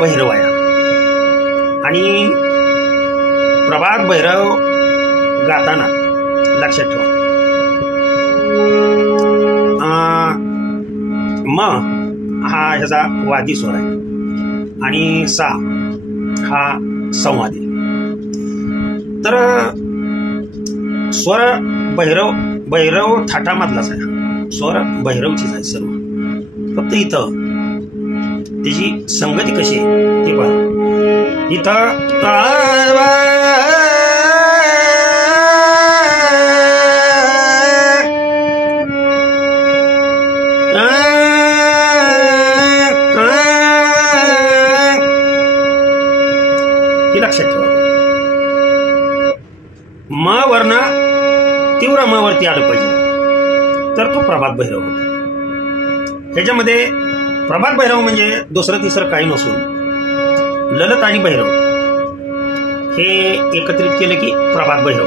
भैरव आहे आणि प्रभात भैरव गाताना लक्षात ठेवा म हा ह्याचा वादी स्वर आहे आणि सा हा संवादी. तर स्वर भैरव थाटामधलाच आहे. स्वर भैरवचीच आहे सर्व. फक्त इथं त्याची संगती कशी आहे ती पहा. इथं लक्षात ठेवा. म वर्ण तीव्र म वरती आलं पाहिजे, तर तो प्रभात भैरव होतो. ह्याच्यामध्ये प्रभात भैरव म्हणजे दुसरं तिसरं काही नसून ललत आणि भैरव हे एकत्रित केलं की प्रभात भैरव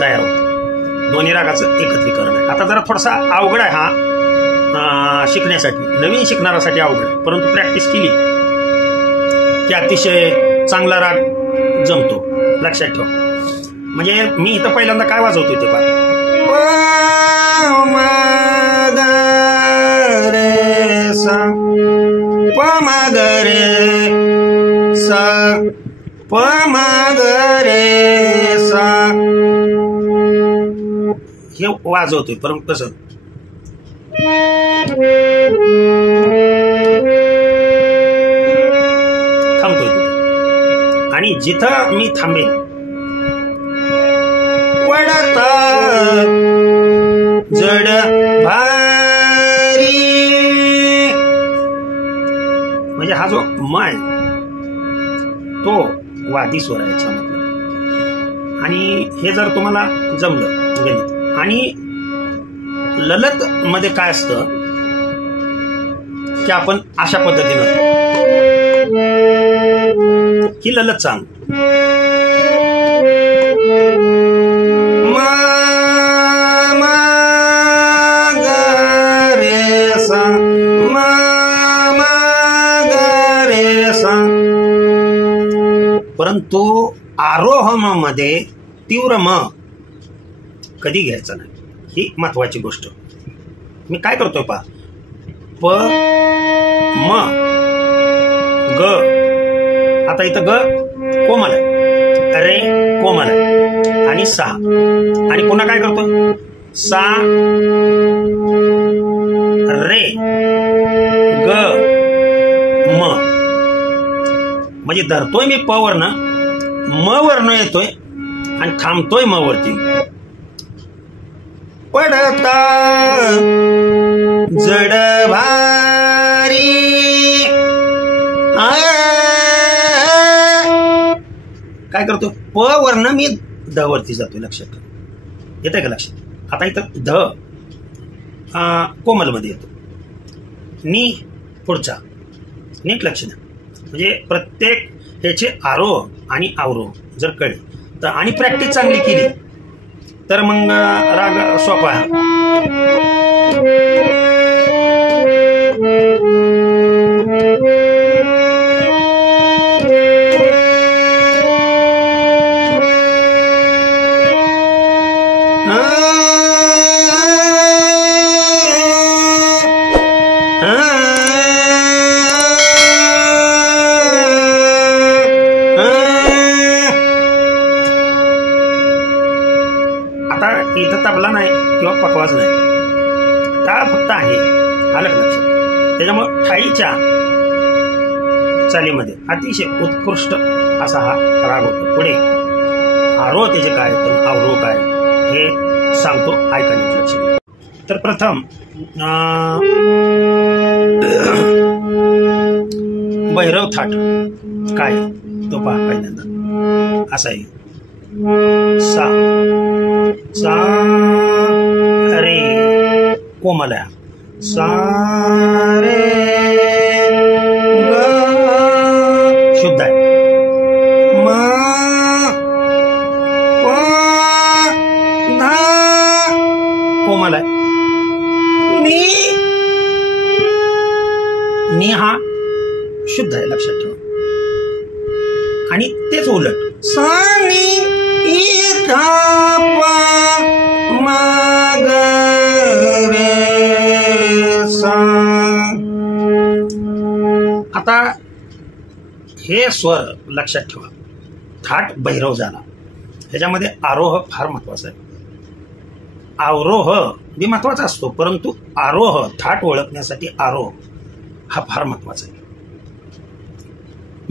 तयार होतं. दोन्ही रागाचं एकत्रीकरण आहे. आता जरा थोडासा अवघड आहे हा शिकण्यासाठी, नवीन शिकणाऱ्यासाठी अवघड आहे, परंतु प्रॅक्टिस केली की अतिशय चांगला राग जमतो. लक्षात ठेवा. म्हणजे मी इथं पहिल्यांदा काय वाजवतोय ते पहा. प मा ग रे सा, प मा ग रे सा हे वाजवतोय, परंतु कसं थांबतोय तिथे. आणि जिथं मी थांबेन पडता जड भारी, म्हणजे हा जो माय तो वादी स्वर आहे याच्यामधला. आणि हे जर तुम्हाला जमलं गणित. आणि ललत मध्ये काय असतं की आपण अशा पद्धतीनं ही ललत सांग परंतु आरोहमामध्ये तीव्र म कधी घ्यायचं नाही, ही महत्वाची गोष्ट. मी काय करतोय पहा. प म ग, आता इथं ग कोमल आहे, रे कोमल आहे आणि सा, आणि पुन्हा काय करतोय सा रे ग म, म्हणजे धरतोय मी प वर्ण, म वर्ण येतोय आणि थांबतोय म वरती. पडता जड भारी, काय करतो प वर्ण मी ध वरती जातोय. लक्षात येतंय का लक्षात. आता इथं ध कोमल मध्ये येतो, नी पुढचा. नीट लक्ष द्या. म्हणजे प्रत्येक ह्याचे आरोह आणि अवरोह जर कळले तर, आणि प्रॅक्टिस चांगली केली तर मग राग सोपा आहे. इथं तबला नाही किंवा पकवाज नाही, टाळ फक्त आहे. आलं लक्षात. त्याच्यामुळे ठाईच्या चालीमध्ये अतिशय उत्कृष्ट असा हा राग होतो. पुढे आरोह त्याचे काय तर अवरोह काय हे सांगतो, ऐकायला लक्ष द्या. तर प्रथम भैरव थाट काय तो पहा. पहिल्यांदा असा आहे सा सा रे कोमल आहे, सा रे ग शुद्ध आहे, म प धा कोमल आहे, नी हा शुद्ध आहे. लक्षात ठेवा. आणि तेच उलट सा नी आता हे स्वर लक्षात ठेवा. थाट भैरव झाला. ह्याच्यामध्ये आरोह फार महत्वाचा आहे. अवरोह बी महत्वाचा असतो, परंतु आरोह थाट ओळखण्यासाठी आरोह हा फार महत्वाचा आहे.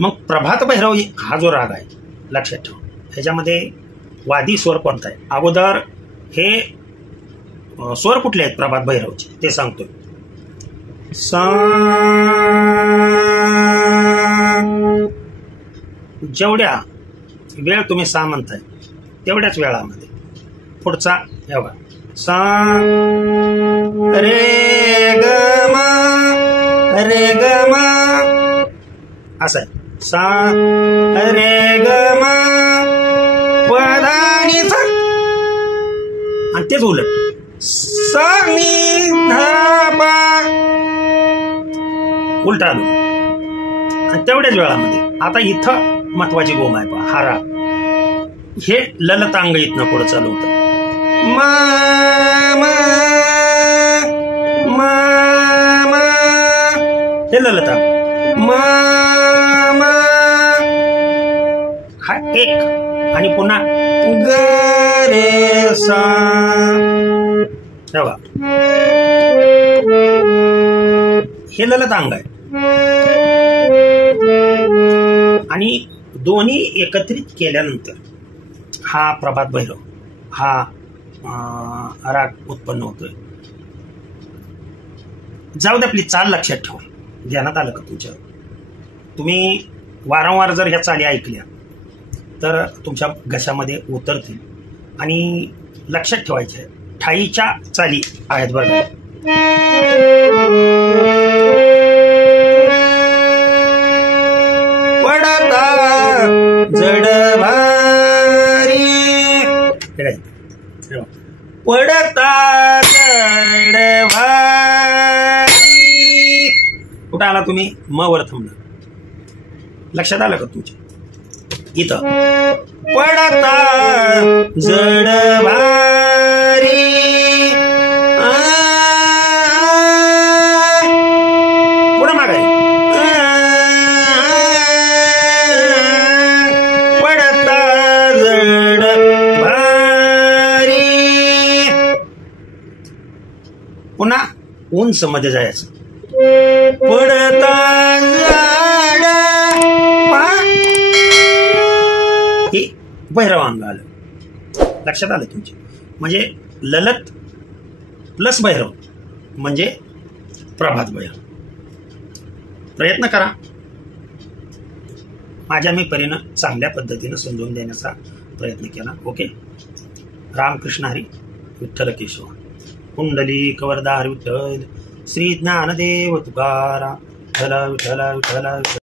मग प्रभात भैरव हा जो राग आहे लक्षात ठेवा. ह्याच्यामध्ये वादी स्वर कोणता आहे. अगोदर हे स्वर कुठले आहेत प्रभात भैरवचे ते सांगतोय. सा जेवढ्या वेळ तुम्ही सा म्हणताय तेवढ्याच वेळामध्ये पुढचा हे बघा, सा रे ग म असं आहे. सा रे ग म पदानी सा, आणि तेच उलट सा नी धा पा, उलटा आलो. आणि तेवढ्याच वेळामध्ये आता इथं महत्वाची गोम आहे पहा, हा राग. हे ललतांग इथनं पुढे चालू होतं. मा मा मा मा, हे ललतांग. मा मा, हा एक, आणि पुन्हा ग रे सा. तेव्हा हे ललतांग आहे. आणि दोन्ही एकत्रित केल्यानंतर हा प्रभात भैरव हा राग उत्पन्न होतोय. जाऊ दे, आपली चाल लक्षात ठेवा. ध्यानात आलं का तुमच्या? तुम्ही वारंवार जर ह्या चाली ऐकल्या तर तुमच्या घशामध्ये उतरतील. आणि लक्षात ठेवायच्या ठाईच्या चाली आहेत बघा. पडता जड भारी, पडता जड भारी. कुठं आला तुम्ही? म वर थांबला. लक्षात आलं का तुमच्या? इथं पडता जड भारी, पुढं मागाय पडता जड भारी. पुन्हा उंच मध्ये जायचं. पडता जड, हे भैरवांग आलं. लक्षात आलं तुमचे? म्हणजे ललत प्लस भैरव म्हणजे प्रभात भैरव. प्रयत्न करा. माझ्या मी परीनं चांगल्या पद्धतीनं समजून देण्याचा प्रयत्न केला. ओके. रामकृष्ण हरी. विठ्ठल केशव. कुंडलिक वरदा हरी विठ्ठल. श्री ज्ञानदेव तुकाराम. विठ्ठल विठ्ठल विठ्ठल.